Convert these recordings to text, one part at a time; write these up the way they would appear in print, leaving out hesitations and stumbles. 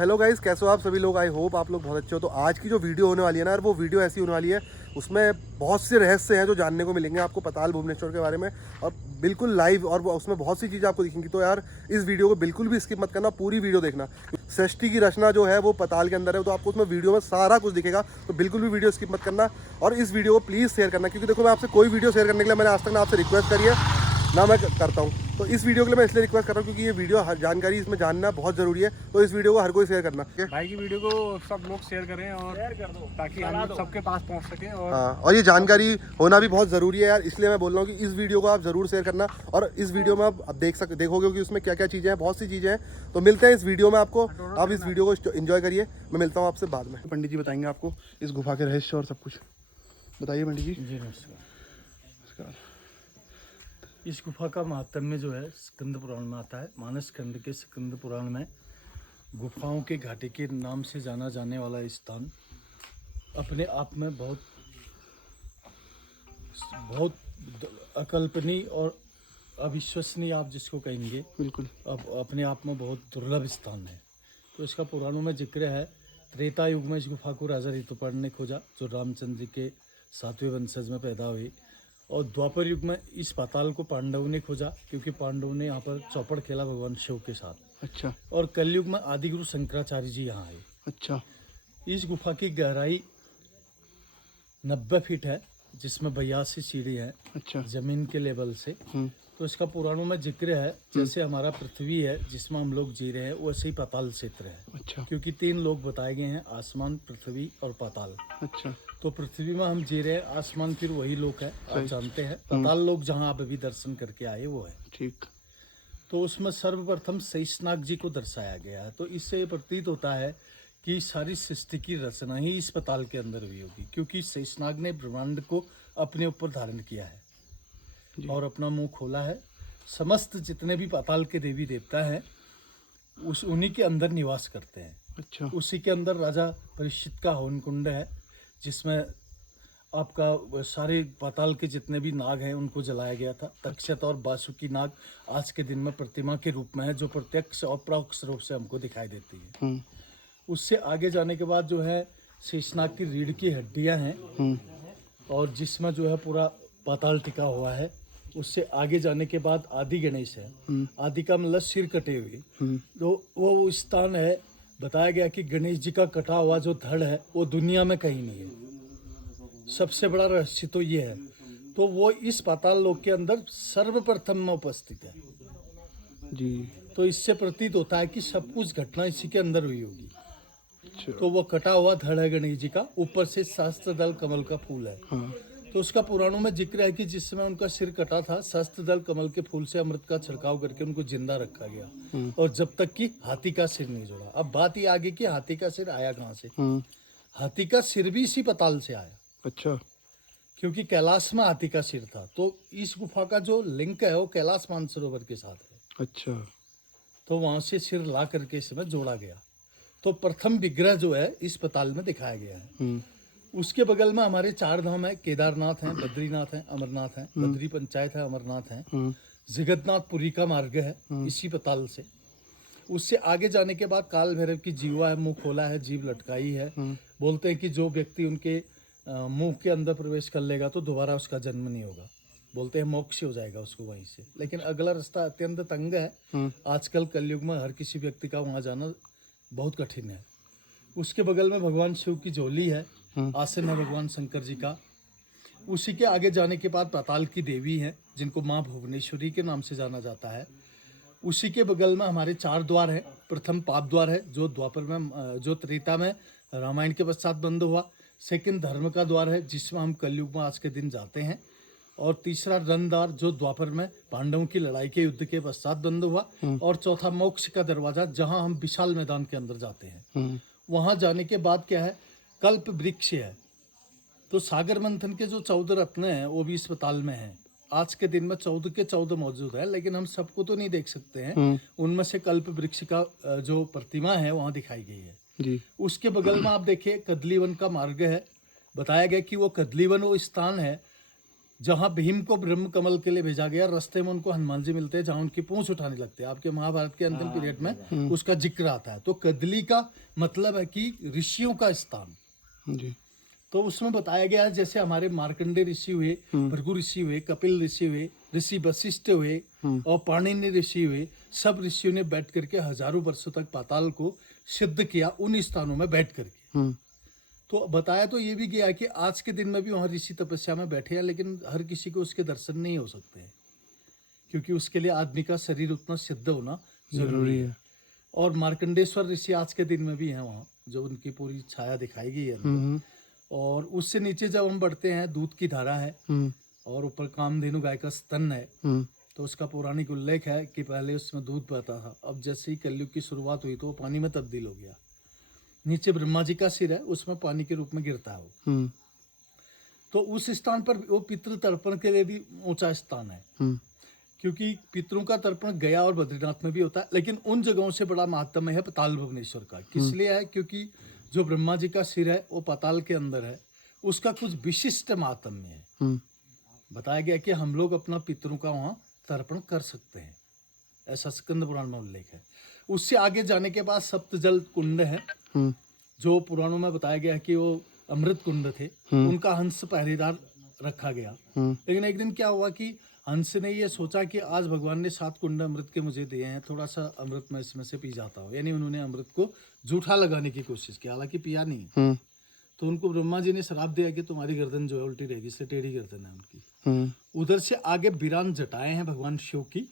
Hello guys, कैसे हो आप सभी लोग। आई होप आप लोग बहुत अच्छे हो। तो आज की जो वीडियो होने वाली है ना यार, वो वीडियो ऐसी होने वाली है, उसमें बहुत से रहस्य हैं जो जानने को मिलेंगे आपको पाताल भुवनेश्वर के बारे में, और बिल्कुल लाइव, और उसमें बहुत सी चीज़ें आपको दिखेंगी। तो यार इस वीडियो को बिल्कुल भी स्किप मत करना, पूरी वीडियो देखना। सृष्टि की रचना जो है वो पाताल के अंदर है, तो आपको उसमें वीडियो में सारा कुछ दिखेगा। तो बिल्कुल भी वीडियो स्किप मत करना, और इस वीडियो को प्लीज़ शेयर करना, क्योंकि देखो मैं आपसे कोई वीडियो शेयर करने के लिए मैंने आज तक ना आपसे रिक्वेस्ट करी है ना मैं करता हूँ। तो इस वीडियो के लिए मैं इसलिए रिक्वेस्ट कर रहा हूँ क्योंकि ये वीडियो हर जानकारी इसमें जानना बहुत ज़रूरी है। तो इस वीडियो को हर कोई शेयर करना। भाई की वीडियो को सब लोग शेयर करें और शेयर कर दो ताकि हम सबके पास पहुंच सके। और हाँ, और ये जानकारी होना भी बहुत ज़रूरी है यार, इसलिए मैं बोल रहा हूँ कि इस वीडियो को आप ज़रूर शेयर करना। और इस वीडियो में आप देखोगे कि उसमें क्या क्या चीज़ें हैं, बहुत सी चीज़ें हैं। तो मिलते हैं इस वीडियो में आपको, आप इस वीडियो को एंजॉय करिए। मैं मिलता हूँ आपसे बाद में। पंडित जी बताएंगे आपको इस गुफा के रहस्य और सब कुछ। बताइए पंडित जी। जी नमस्कार। इस गुफा का महात्म्य जो है स्कंद पुराण में आता है। मानस खंड के स्कंद पुराण में गुफाओं के घाटी के नाम से जाना जाने वाला स्थान अपने आप में बहुत अकल्पनीय और अविश्वसनीय, आप जिसको कहेंगे, बिल्कुल अब अपने आप में बहुत दुर्लभ स्थान है। तो इसका पुराणों में जिक्र है। त्रेता युग में इस गुफा को राजा ऋतुपर्ण ने खोजा, जो रामचंद्र के 7वें वंशज में पैदा हुए। और द्वापर युग में इस पाताल को पांडवों ने खोजा, क्योंकि पांडवों ने यहाँ पर चौपड़ खेला भगवान शिव के साथ। अच्छा और कलयुग में आदिगुरु शंकराचार्य जी यहाँ आए। अच्छा। इस गुफा की गहराई 90 फीट है, जिसमें 82 सीढ़ी है अच्छा। जमीन के लेवल से। तो इसका पुराणों में जिक्र है, जैसे हमारा पृथ्वी है जिसमें हम लोग जी रहे हैं, वैसे ही पाताल क्षेत्र है। अच्छा क्योंकि 3 लोग बताए गए हैं, आसमान, पृथ्वी और पाताल। अच्छा। तो पृथ्वी में हम जी रहे हैं, आसमान फिर वही लोक है, आप जानते हैं। पाताल लोक जहाँ आप अभी दर्शन करके आए वो है। ठीक। तो उसमें सर्वप्रथम शेषनाग जी को दर्शाया गया है। तो इससे प्रतीत होता है कि सारी सृष्टि की रचना ही इस पाताल के अंदर हुई होगी, क्योंकि शेषनाग ने ब्रह्मांड को अपने ऊपर धारण किया है और अपना मुंह खोला है। समस्त जितने भी पाताल के देवी देवता हैं उन्हीं के अंदर निवास करते हैं। अच्छा। उसी के अंदर राजा परीक्षित का हवन कुंड है, जिसमें आपका सारे पाताल के जितने भी नाग हैं उनको जलाया गया था। तक्षत और बासुकी नाग आज के दिन में प्रतिमा के रूप में है, जो प्रत्यक्ष और परोक्ष रूप से हमको दिखाई देती है। उससे आगे जाने के बाद जो है शेषनाग की रीढ़ की हड्डियां हैं, और जिसमें जो है पूरा पाताल टिका हुआ है। उससे आगे जाने के बाद आदि गणेश है। आदि का मतलब सिर कटे हुए। तो वो स्थान है, बताया गया कि गणेश जी का कटा हुआ जो धड़ है वो दुनिया में कहीं नहीं है। सबसे बड़ा रहस्य तो ये है। तो वो इस पाताल लोक के अंदर सर्वप्रथम में उपस्थित है जी। तो इससे प्रतीत होता है कि सब कुछ घटना इसी के अंदर हुई होगी। अच्छा। तो वो कटा हुआ धड़ है गणेश जी का, ऊपर से सहस्त्र दल कमल का फूल है। हाँ। तो उसका पुराणों में जिक्र है कि जिस समय उनका सिर कटा था, सहस्त्र दल कमल के फूल से अमृत का छिड़काव करके उनको जिंदा रखा गया, और जब तक कि हाथी का सिर नहीं जोड़ा। अब बात ये आगे कि हाथी का सिर आया कहाँ से। हाथी का सिर भी इसी पाताल से आया। अच्छा। क्योंकि कैलाश में हाथी का सिर था, तो इस गुफा का जो लिंक है वो कैलाश मानसरोवर के साथ है। अच्छा। तो वहां से सिर ला करके इसमें जोड़ा गया। तो प्रथम विग्रह जो है इस पाताल में दिखाया गया है। उसके बगल में हमारे 4 धाम है, केदारनाथ है, बद्रीनाथ है, अमरनाथ है। बद्री पंचायत है, अमरनाथ है। जगन्नाथपुरी का मार्ग है इसी पाताल से। उससे आगे जाने के बाद काल भैरव की जीवा है, मुंह खोला है, जीव लटकाई है। बोलते हैं कि जो व्यक्ति उनके मुंह के अंदर प्रवेश कर लेगा तो दोबारा उसका जन्म नहीं होगा। बोलते हैं मोक्ष हो जाएगा उसको वहीं से। लेकिन अगला रास्ता अत्यंत तंग है। आजकल कलयुग में हर किसी व्यक्ति का वहाँ जाना बहुत कठिन है। उसके बगल में भगवान शिव की झोली है, आसन है भगवान शंकर जी का। उसी के आगे जाने के बाद पाताल की देवी है, जिनको माँ भुवनेश्वरी के नाम से जाना जाता है। उसी के बगल में हमारे 4 द्वार हैं। प्रथम पाप द्वार है, जो द्वापर में, जो त्रेता में रामायण के पश्चात बंद हुआ। सेकंड धर्म का द्वार है, जिसमें हम कलयुग में आज के दिन जाते हैं। और तीसरा रणद्वार, जो द्वापर में पांडवों की लड़ाई के युद्ध के पश्चात बंद हुआ। और चौथा मोक्ष का दरवाजा, जहां हम विशाल मैदान के अंदर जाते हैं। वहां जाने के बाद क्या है, कल्प वृक्ष है। तो सागर मंथन के जो 14 रत्न हैं वो भी इस पाताल में हैं। आज के दिन में 14 के 14 मौजूद है, लेकिन हम सबको तो नहीं देख सकते हैं। उनमें से कल्प वृक्ष का जो प्रतिमा है वहां दिखाई गई है जी। उसके बगल में आप देखिए कदलीवन का मार्ग है। बताया गया कि वो कदलीवन वो स्थान है जहां भीम को ब्रह्म कमल के लिए भेजा गया, रास्ते में उनको हनुमान जी मिलते हैं जहां उनकी पूंछ उठाने लगते हैं। आपके महाभारत के अंतिम पीरियड में उसका जिक्र आता है। तो कदली का मतलब है कि ऋषियों का स्थान जी। तो उसमें बताया गया है जैसे हमारे मार्कंडे ऋषि हुए, भृगु ऋषि हुए, कपिल ऋषि हुए, ऋषि वशिष्ठ हुए और पाणिनि ऋषि हुए, सब ऋषियों ने बैठ करके हजारों वर्षों तक पाताल को सिद्ध किया उन स्थानों में बैठ करके। तो बताया तो ये भी गया है कि आज के दिन में भी वहाँ ऋषि तपस्या में बैठे हैं, लेकिन हर किसी को उसके दर्शन नहीं हो सकते हैं, क्योंकि उसके लिए आदमी का शरीर उतना सिद्ध होना जरूरी है। और मार्कंडेश्वर ऋषि आज के दिन में भी हैं वहाँ, जो उनकी पूरी छाया दिखाई गई है। और उससे नीचे जब हम बढ़ते हैं, दूध की धारा है और ऊपर कामधेनु गाय का स्तन है। तो उसका पौराणिक उल्लेख है कि पहले उसमें दूध बहता था, अब जैसे ही कलयुग की शुरुआत हुई तो वो पानी में तब्दील हो गया। नीचे ब्रह्मा जी का सिर है, उसमें पानी के रूप में गिरता है वो। तो उस स्थान पर वो पितृ तर्पण के लिए भी ऊंचा स्थान है, क्योंकि पितरों का तर्पण गया और बद्रीनाथ में भी होता है, लेकिन उन जगहों से बड़ा महात्म्य है पाताल भुवनेश्वर का। किस लिए है? क्योंकि जो ब्रह्मा जी का सिर है वो पाताल के अंदर है, उसका कुछ विशिष्ट महात्म्य है। बताया गया कि हम लोग अपना पितरों का वहाँ तर्पण कर सकते हैं, ऐसा स्कंद पुराण में उल्लेख है। उससे आगे जाने के बाद सप्तजल कुंड है, जो पुराणों में बताया गया है कि वो अमृत कुंड थे। उनका हंस पहरेदार रखा गया। लेकिन एक दिन क्या हुआ कि हंस ने ये सोचा कि आज भगवान ने 7 कुंड अमृत के मुझे दिए हैं, थोड़ा सा अमृत मैं इसमें से पी जाता हूँ। यानी उन्होंने अमृत को जूठा लगाने की कोशिश की, हालांकि पिया नहीं। तो उनको ब्रह्मा जी ने श्राप दिया कि तुम्हारी गर्दन जो है उल्टी रहेगी, इससे टेढ़ी गर्दन है उनकी। उधर से आगे बिरान जटाएं हैं भगवान शिव की,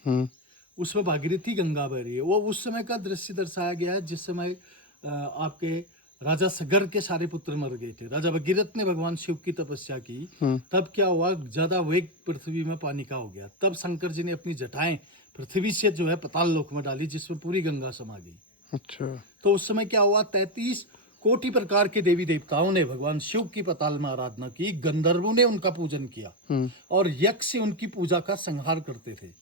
उसमें भागीरथी गंगा बह रही है। वो उस समय का दृश्य दर्शाया गया है जिस समय आपके राजा सगर के सारे पुत्र मर गए थे। राजा भगीरथ ने भगवान शिव की तपस्या की, तब क्या हुआ, ज्यादा वेग पृथ्वी में पानी का हो गया। तब शंकर जी ने अपनी जटाएं पृथ्वी से जो है पाताल लोक में डाली, जिसमें पूरी गंगा समा गई। अच्छा। तो उस समय क्या हुआ, 33 कोटि प्रकार के देवी देवताओं ने भगवान शिव की पाताल में आराधना की, गंधर्वों ने उनका पूजन किया और यक्ष उनकी पूजा का संहार करते थे।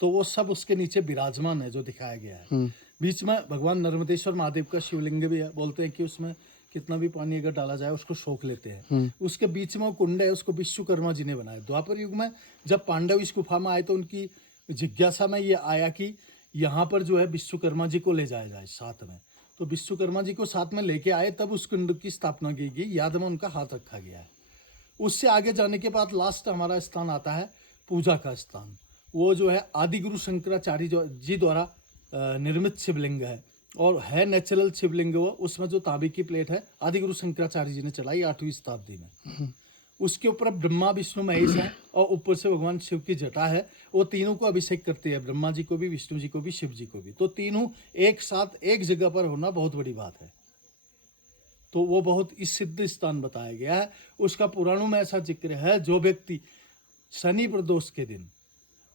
तो वो सब उसके नीचे विराजमान है जो दिखाया गया है। बीच में भगवान नर्मदेश्वर महादेव का शिवलिंग भी है। बोलते हैं कि उसमें कितना भी पानी अगर डाला जाए उसको सोख लेते हैं। उसके बीच में वो कुंड है, उसको विश्वकर्मा जी ने बनाया। द्वापर युग में जब पांडव इस गुफा में आए तो उनकी जिज्ञासा में ये आया कि यहाँ पर जो है विश्वकर्मा जी को ले जाया जाए साथ में। तो विश्वकर्मा जी को साथ में लेके आए, तब उस कुंड की स्थापना की गई, याद में उनका हाथ रखा गया है। उससे आगे जाने के बाद लास्ट हमारा स्थान आता है पूजा का स्थान। वो जो है आदि गुरु शंकराचार्य जी द्वारा निर्मित शिवलिंग है और है नेचुरल शिवलिंग। वो उसमें जो तांबे की प्लेट है आदि गुरु शंकराचार्य जी ने चलाई 8वीं शताब्दी में। उसके ऊपर ब्रह्मा विष्णु महेश है और ऊपर से भगवान शिव की जटा है। वो तीनों को अभिषेक करते हैं, ब्रह्मा जी को भी, विष्णु जी को भी, शिव जी को भी। तो तीनों एक साथ एक जगह पर होना बहुत बड़ी बात है। तो वो बहुत इस सिद्ध स्थान बताया गया है। उसका पुराणों में ऐसा जिक्र है, जो व्यक्ति शनि प्रदोष के दिन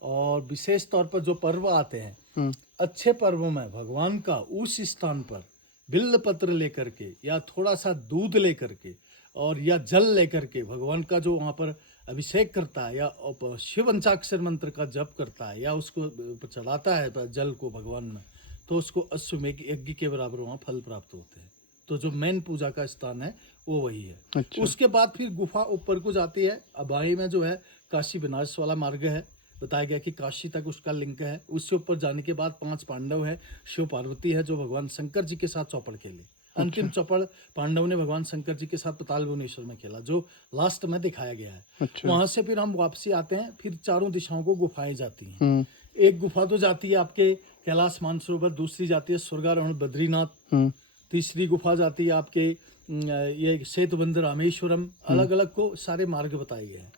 और विशेष तौर पर जो पर्व आते हैं, अच्छे पर्वों में भगवान का उस स्थान पर बिल्व पत्र लेकर के या थोड़ा सा दूध लेकर के और या जल लेकर के भगवान का जो वहाँ पर अभिषेक करता है या शिव पंचाक्षर मंत्र का जप करता है या उसको चढ़ाता है जल को भगवान में, तो उसको अश्वमेघ यज्ञ के बराबर वहाँ फल प्राप्त होते हैं। तो जो मेन पूजा का स्थान है वो वही है। अच्छा। उसके बाद फिर गुफा ऊपर को जाती है। अबाई में जो है काशी बनारस वाला मार्ग है। बताया गया कि काशी तक उसका लिंक है। उससे ऊपर जाने के बाद 5 पांडव है, शिव पार्वती है, जो भगवान शंकर जी के साथ चौपड़ खेले। अंतिम चौपड़ पांडव ने भगवान शंकर जी के साथ पाताल भुवनेश्वर में खेला, जो लास्ट में दिखाया गया है। अच्छा। वहां से फिर हम वापसी आते हैं। फिर चारों दिशाओं को गुफाएं जाती हैं। एक गुफा तो जाती है आपके कैलाश मानसरोवर, दूसरी जाती है स्वर्गारोहण बद्रीनाथ, तीसरी गुफा जाती है आपके ये सेतुबंध रामेश्वरम। अलग अलग को सारे मार्ग बताए गए हैं।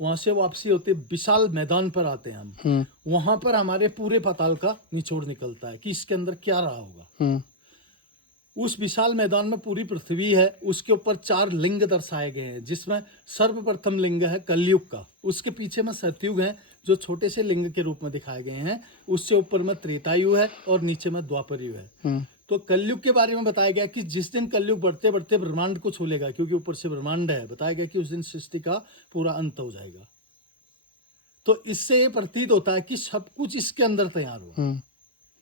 वहां से वापसी होते विशाल मैदान पर आते हैं हम। वहां पर हमारे पूरे पाताल का निचोड़ निकलता है कि इसके अंदर क्या रहा होगा। उस विशाल मैदान में पूरी पृथ्वी है। उसके ऊपर 4 लिंग दर्शाए गए हैं, जिसमें सर्वप्रथम लिंग है कलयुग का। उसके पीछे में सतयुग है, जो छोटे से लिंग के रूप में दिखाए गए हैं। उससे ऊपर में त्रेतायुग है और नीचे में द्वापरयुग है। तो कलयुग के बारे में बताया गया कि जिस दिन कलयुग बढ़ते बढ़ते ब्रह्मांड को छू लेगा, क्योंकि ऊपर से ब्रह्मांड है, बताया गया कि उस दिन सृष्टि का पूरा अंत हो जाएगा। तो इससे ये प्रतीत होता है कि सब कुछ इसके अंदर तैयार हुआ।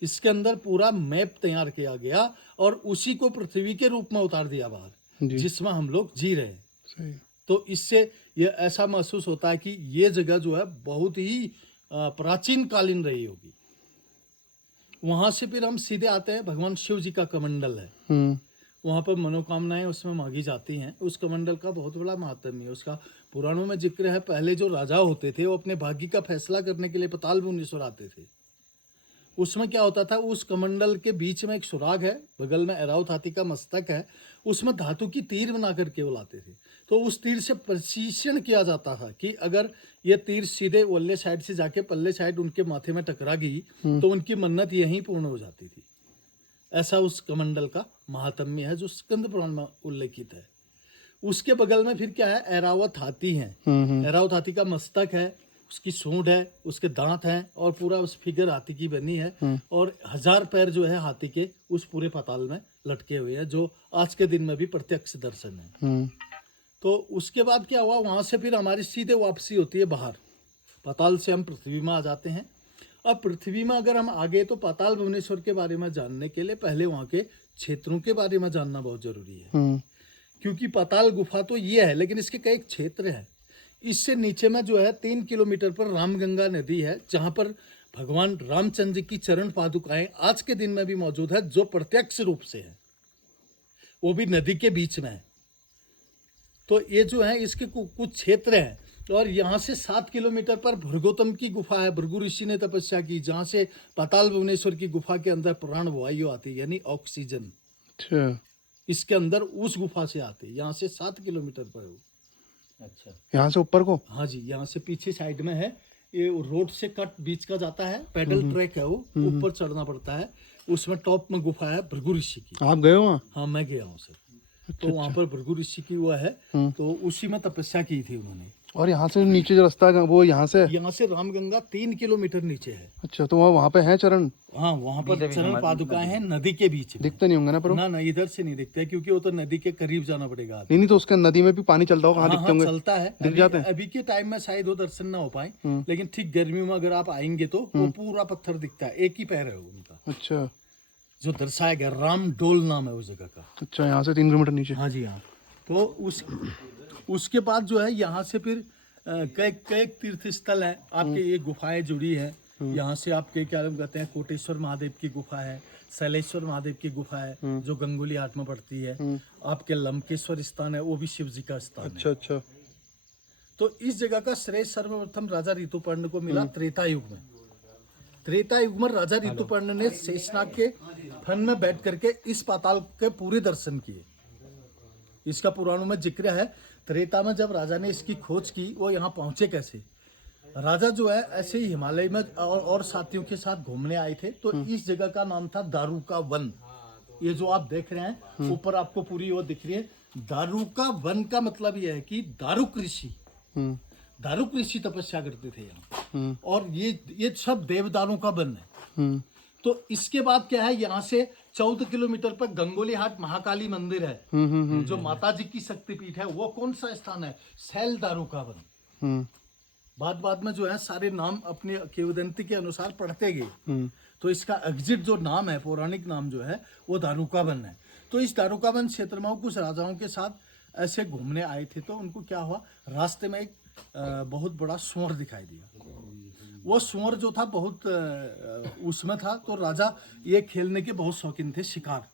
इसके अंदर पूरा मैप तैयार किया गया और उसी को पृथ्वी के रूप में उतार दिया बाहर, जिसमें हम लोग जी रहे हैं। सही। तो इससे ये ऐसा महसूस होता है कि ये जगह जो है बहुत ही प्राचीन कालीन रही होगी। वहां से फिर हम सीधे आते हैं, भगवान शिव जी का कमंडल है, वहां पर मनोकामनाएं उसमें मांगी जाती हैं। उस कमंडल का बहुत बड़ा महात्म्य है। उसका पुराणों में जिक्र है, पहले जो राजा होते थे वो अपने भाग्य का फैसला करने के लिए पाताल भुवनेश्वर आते थे। उसमें क्या होता था, उस कमंडल के बीच में एक सुराग है, बगल में ऐरावत हाथी का मस्तक है, उसमें धातु की तीर बना करके वो लाते थे। तो उस तीर से प्रशिक्षण किया जाता था कि अगर ये तीर सीधे वल्ले साइड से जाके पल्ले साइड उनके माथे में टकरा गई तो उनकी मन्नत यहीं पूर्ण हो जाती थी। ऐसा उस कमंडल का महात्म्य है जो स्कंद पुराण में उल्लेखित है। उसके बगल में फिर क्या है, ऐरावत हाथी है। ऐरावत हाथी का मस्तक है, उसकी सूंड है, उसके दांत हैं और पूरा उस फिगर हाथी की बनी है और 1000 पैर जो है हाथी के उस पूरे पाताल में लटके हुए हैं, जो आज के दिन में भी प्रत्यक्ष दर्शन है। तो उसके बाद क्या हुआ, वहां से फिर हमारी सीधे वापसी होती है बाहर। पाताल से हम पृथ्वी में आ जाते हैं। अब पृथ्वी में अगर हम आगे, तो पाताल भुवनेश्वर के बारे में जानने के लिए पहले वहाँ के क्षेत्रों के बारे में जानना बहुत जरूरी है। क्योंकि पाताल गुफा तो ये है, लेकिन इसके कई क्षेत्र हैं। इससे नीचे में जो है 3 किलोमीटर पर रामगंगा नदी है, जहाँ पर भगवान रामचंद्र की चरण पादुकाएं आज के दिन में भी मौजूद है, जो प्रत्यक्ष रूप से है, वो भी नदी के बीच में है। तो ये जो है इसके कुछ क्षेत्र हैं। और यहाँ से 7 किलोमीटर पर भृगोतम की गुफा है, भृगु ऋषि ने तपस्या की, जहाँ से पाताल भुवनेश्वर की गुफा के अंदर प्राण वायु आती है, यानी ऑक्सीजन। अच्छा, इसके अंदर उस गुफा से आते हैं। यहाँ से 7 किलोमीटर पर हो। अच्छा, यहाँ से ऊपर को? हाँ जी, यहाँ से पीछे साइड में है, ये रोड से कट बीच का जाता है, पैडल ट्रैक है, वो ऊपर चढ़ना पड़ता है। उसमें टॉप में गुफा है भृगु ऋषि की। आप गए हो वहाँ? हाँ, मैं गया हूँ सर। तो वहाँ पर भृगु ऋषि की हुआ है, तो उसी में तपस्या की थी उन्होंने। और यहाँ से नीचे जो रास्ता है वो यहाँ से? यहाँ से रामगंगा 3 किलोमीटर नीचे है। अच्छा, तो वहाँ पे है चरण? हाँ, वहाँ पर चरण पादुकाएं हैं नदी के बीच में। दिखते नहीं होंगे ना पर? ना, इधर से नहीं दिखते, क्योंकि वो तो नदी के करीब जाना पड़ेगा। नहीं, तो उसके नदी में भी पानी चलता हो, कहाँ हाँ, दिखते होंगे? चलता है, दिख जाते हैं? अभी के टाइम में शायद वो दर्शन ना हो पाए, लेकिन ठीक गर्मियों में अगर आप आएंगे तो वो पूरा पत्थर दिखता है, एक ही पैर है उनका, अच्छा जो दर्शाया गया। राम डोल नाम है उस जगह का। अच्छा, यहाँ से 3 किलोमीटर नीचे? हाँ जी, हाँ। तो उसके बाद जो है यहाँ से फिर कई तीर्थ स्थल है आपके, ये गुफाएं जुड़ी है। यहाँ से आपके क्या लोग कहते हैं, कोटेश्वर महादेव की गुफा है, शैलेश्वर महादेव की गुफा है, जो गंगोली हाट में पड़ती है। आपके लंकेश्वर स्थान है, वो भी शिव जी का स्थान है। अच्छा अच्छा। तो इस जगह का श्रेय सर्वप्रथम राजा ऋतुपर्ण को मिला त्रेता युग में। त्रेता युग में राजा ऋतुपर्ण ने शेषनाग के फन में बैठ करके इस पाताल के पूरे दर्शन किए। इसका पुराणों में जिक्र है। त्रेता में जब राजा ने इसकी खोज की, वो यहाँ पहुंचे कैसे। राजा जो है ऐसे ही हिमालय में और साथियों के साथ घूमने आए थे। तो इस जगह का नाम था दारू का वन। ये जो आप देख रहे हैं ऊपर आपको पूरी वो दिख रही है, दारू का वन का मतलब यह है कि दारुक ऋषि तपस्या करते थे यहाँ। और ये सब देवदारों का वन है। तो इसके बाद क्या है, यहाँ से 14 किलोमीटर पर गंगोली हाट महाकाली मंदिर है, जो माता जी की शक्तिपीठ है। वो कौन सा स्थान है, सैल दारू का वन। बाद में जो है सारे नाम अपने किंवदंती के अनुसार पढ़ते गए। तो इसका एग्जिट जो नाम है, पौराणिक नाम जो है, वो दारुकावन है। तो इस दारुकावन क्षेत्र में कुछ राजाओं के साथ ऐसे घूमने आए थे। तो उनको क्या हुआ, रास्ते में एक बहुत बड़ा सुअर दिखाई दिया। वो सुअर जो था बहुत उसमें था। तो राजा ये खेलने के बहुत शौकीन थे, शिकार।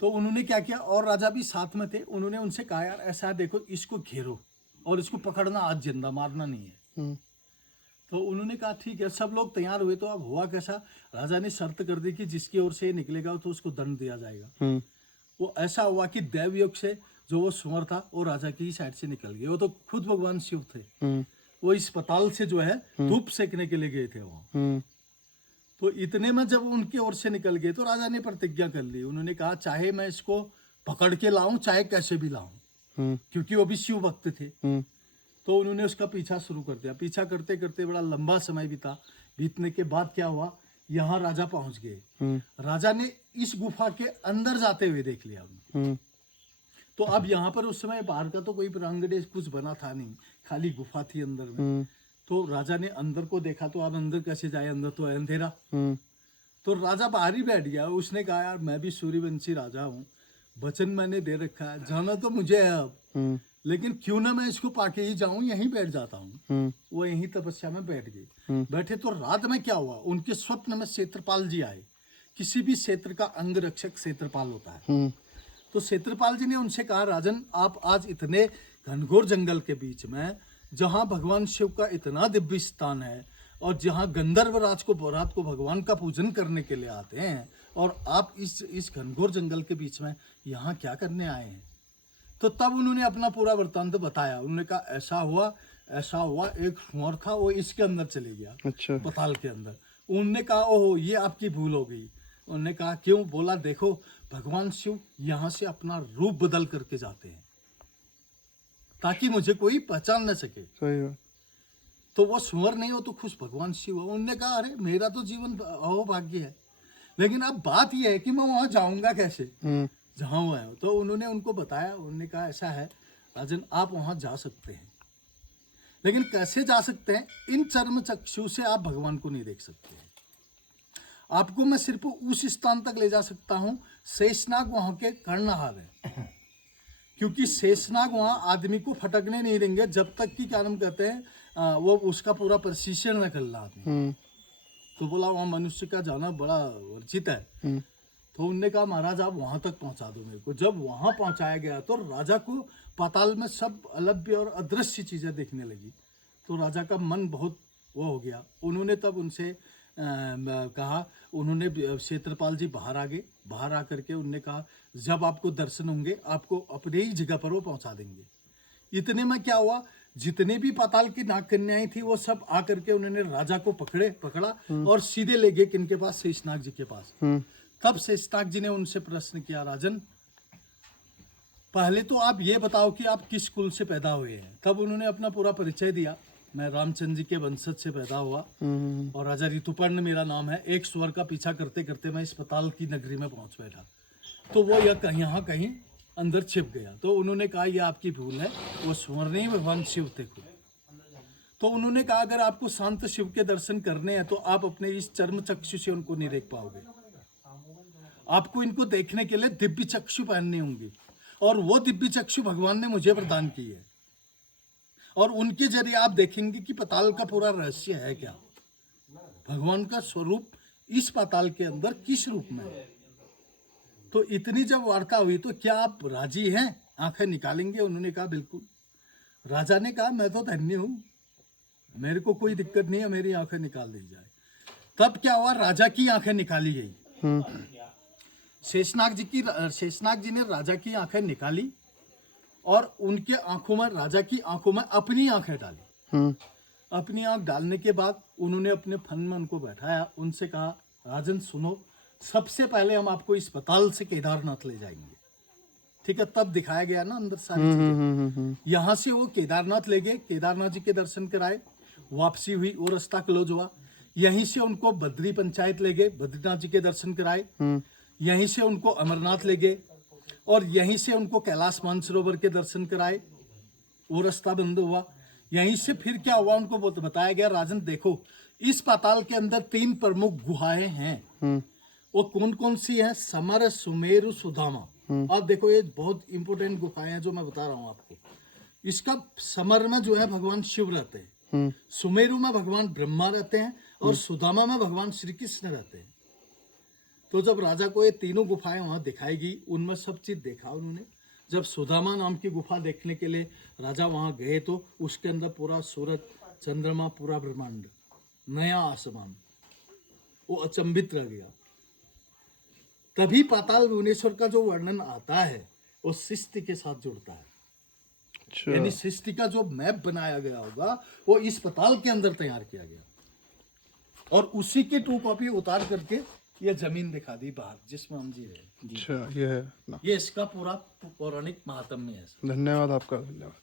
तो उन्होंने क्या किया, और राजा भी साथ में थे, उन्होंने उनसे कहा यार ऐसा है, देखो इसको घेरो और इसको पकड़ना आज जिंदा, मारना नहीं है। तो उन्होंने कहा ठीक है। सब लोग तैयार हुए। तो अब हुआ कैसा, राजा ने शर्त कर दी कि जिसकी ओर से निकलेगा तो उसको दंड दिया जाएगा। वो ऐसा हुआ कि देवयोग से जो वो सुअर था वो राजा की साइड से निकल गया। वो तो खुद भगवान शिव थे। वो इस पताल से जो है धूप सेकने के लिए गए थे वहाँ। तो इतने में जब उनकी ओर से निकल गए तो राजा ने प्रतिज्ञा कर ली। उन्होंने कहा चाहे मैं इसको पकड़ के लाऊं, चाहे कैसे भी लाऊं, क्योंकि वो भी शिव भक्त थे। तो उन्होंने उसका पीछा शुरू कर दिया। पीछा करते करते बड़ा लंबा समय बीता। बीतने के बाद क्या हुआ, यहाँ राजा पहुंच गए। राजा ने इस गुफा के अंदर जाते हुए देख लिया उनको। तो अब यहाँ पर उस समय बाहर का तो कोई प्रांगण कुछ बना था नहीं, खाली गुफा थी अंदर में। तो राजा ने अंदर को देखा। तो अब अंदर कैसे जाए, अंदर तो है अंधेरा। तो राजा बाहर ही बैठ गया। उसने कहा यार मैं भी सूर्यवंशी राजा हूँ, वचन मैंने दे रखा है, जाना तो मुझे है अब, लेकिन क्यों ना मैं इसको पाके ही जाऊं, यहीं बैठ जाता हूँ। वो यहीं तपस्या में बैठ गए। बैठे तो रात में क्या हुआ, उनके स्वप्न में क्षेत्रपाल जी आए। किसी भी क्षेत्र का अंग रक्षक क्षेत्रपाल होता है। तो क्षेत्रपाल जी ने उनसे कहा, राजन आप आज इतने घनघोर जंगल के बीच में, जहाँ भगवान शिव का इतना दिव्य स्थान है और जहाँ गंधर्व रात को भगवान का पूजन करने के लिए आते हैं, और आप इस घनघोर जंगल के बीच में यहाँ क्या करने आए हैं। तो तब उन्होंने अपना पूरा वृत्तांत बताया। उन्होंने कहा ऐसा हुआ, एक सुअर था, वो इसके अंदर चले गया, अच्छा। पताल के अंदर। उन्होंने कहा ओहो ये आपकी भूल हो गई। उन्होंने कहा क्यों। बोला देखो भगवान शिव यहाँ से अपना रूप बदल करके जाते हैं ताकि मुझे कोई पहचान न सके। सही बात। तो वो सुअर नहीं, हो तो खुश भगवान शिव है। उन्होंने कहा अरे मेरा तो जीवन अहोभाग्य है, लेकिन अब बात यह है कि मैं वहां जाऊंगा कैसे जहां वो है। तो उन्होंने उनको बताया। उन्होंने कहा ऐसा है राजन आप वहां जा सकते हैं, लेकिन कैसे जा सकते हैं, इन चर्म चक्षु से आप भगवान को नहीं देख सकते हैं। आपको मैं सिर्फ उस स्थान तक ले जा सकता हूं, शेषनाग वहां के कर्णहार है, क्योंकि शेषनाग वहां आदमी को फटकने नहीं देंगे जब तक कि क्या नाम कहते हैं वो उसका पूरा प्रशिक्षण न कर ला आदमी। तो बोला वहां मनुष्य का जाना बड़ा वर्जित है। तो उनने कहा महाराज आप वहां तक पहुंचा दो मेरे को। जब वहां पहुंचाया गया तो राजा को पाताल में सब अलभ्य और अदृश्य चीजें देखने लगी। तो राजा का मन बहुत वो हो गया। उन्होंने तब उनसे कहा, उन्होंने क्षेत्रपाल जी बाहर आ गए। बाहर आकर के उन्होंने कहा जब आपको दर्शन होंगे आपको अपने ही जगह पर वो पहुंचा देंगे। इतने में क्या हुआ, जितने भी पाताल की नाग कन्याएं थी वो सब आकर के उन्होंने राजा को पकड़ा और सीधे ले गए किनके पास, शेषनाग जी के पास। तब शेषनाग जी ने उनसे प्रश्न किया, राजन पहले तो आप ये बताओ कि आप किस कुल से पैदा हुए हैं। तब उन्होंने अपना पूरा परिचय दिया, मैं रामचंद्र जी के वंशज से पैदा हुआ और राजा ऋतुपर्ण मेरा नाम है। एक स्वर का पीछा करते करते मैं इस पाताल की नगरी में पहुंच बैठा। तो वो यहाँ कहीं अंदर छिप गया। तो उन्होंने कहा ये आपकी भूल है, वो स्वर नहीं भगवान शिव थे खुद। तो उन्होंने कहा अगर आपको शांत शिव के दर्शन करने हैं तो आप अपने इस चर्म चक्षु से उनको नहीं देख पाओगे। आपको इनको देखने के लिए दिव्य चक्षु पहनने होंगे, और वो दिव्य चक्षु भगवान ने मुझे प्रदान की है, और उनके जरिए आप देखेंगे कि पाताल का पूरा रहस्य है क्या, भगवान का स्वरूप इस पाताल के अंदर किस रूप में है। तो इतनी जब वार्ता हुई तो क्या आप राजी हैं, आंखें निकालेंगे। उन्होंने कहा बिल्कुल। राजा ने कहा मैं तो धन्य हूं, मेरे को कोई दिक्कत नहीं है, मेरी आंखें निकाल दी जाए। तब क्या हुआ, राजा की आंखें निकाली गई। शेषनाग जी ने राजा की आंखें निकाली और उनके आंखों में, राजा की आंखों में अपनी आंखें डाली। अपनी आंख डालने के बाद उन्होंने अपने फन में उनको बैठाया, उनसे कहा राजन सुनो, सबसे पहले हम आपको इस पाताल से केदारनाथ ले जाएंगे। ठीक है, तब दिखाया गया ना अंदर सारी चीजें। यहाँ से वो केदारनाथ ले गए, केदारनाथ जी के दर्शन कराए, वापसी हुई, वो रास्ता क्लोज हुआ। यहीं से उनको बद्री पंचायत ले गए, बद्रीनाथ जी के दर्शन कराए। यहीं से उनको अमरनाथ ले गए और यहीं से उनको कैलाश मानसरोवर के दर्शन कराए, वो रास्ता बंद हुआ। यहीं से फिर क्या हुआ, उनको बताया गया राजन देखो इस पाताल के अंदर 3 प्रमुख गुहाएं हैं। वो कौन कौन सी हैं, समर, सुमेरु, सुदामा। अब देखो ये बहुत इंपॉर्टेंट गुफाएं हैं जो मैं बता रहा हूँ आपको। इसका समर में जो है भगवान शिव रहते हैं, सुमेरु में भगवान ब्रह्मा रहते हैं और सुदामा में भगवान श्री कृष्ण रहते हैं। तो जब राजा को ये तीनों गुफाएं वहां दिखाई गई, उनमें सब चीज देखा उन्होंने। जब सुदामा नाम की गुफा देखने के लिए राजा वहां गए तो उसके अंदर पूरा सूरज, चंद्रमा, पूरा ब्रह्मांड, नया आसमान, वो अचंभित रह गया। तभी पाताल भुवनेश्वर का जो वर्णन आता है वो सृष्टि के साथ जुड़ता है। यानी सृष्टि का जो मैप बनाया गया होगा वो इस पाताल के अंदर तैयार किया गया, और उसी की 2 कॉपी उतार करके ये जमीन दिखा दी बाहर जिसमें हम जी रहे हैं। अच्छा, ये है ना, ये इसका पूरा पौराणिक महात्म्य है। धन्यवाद आपका, धन्यवाद।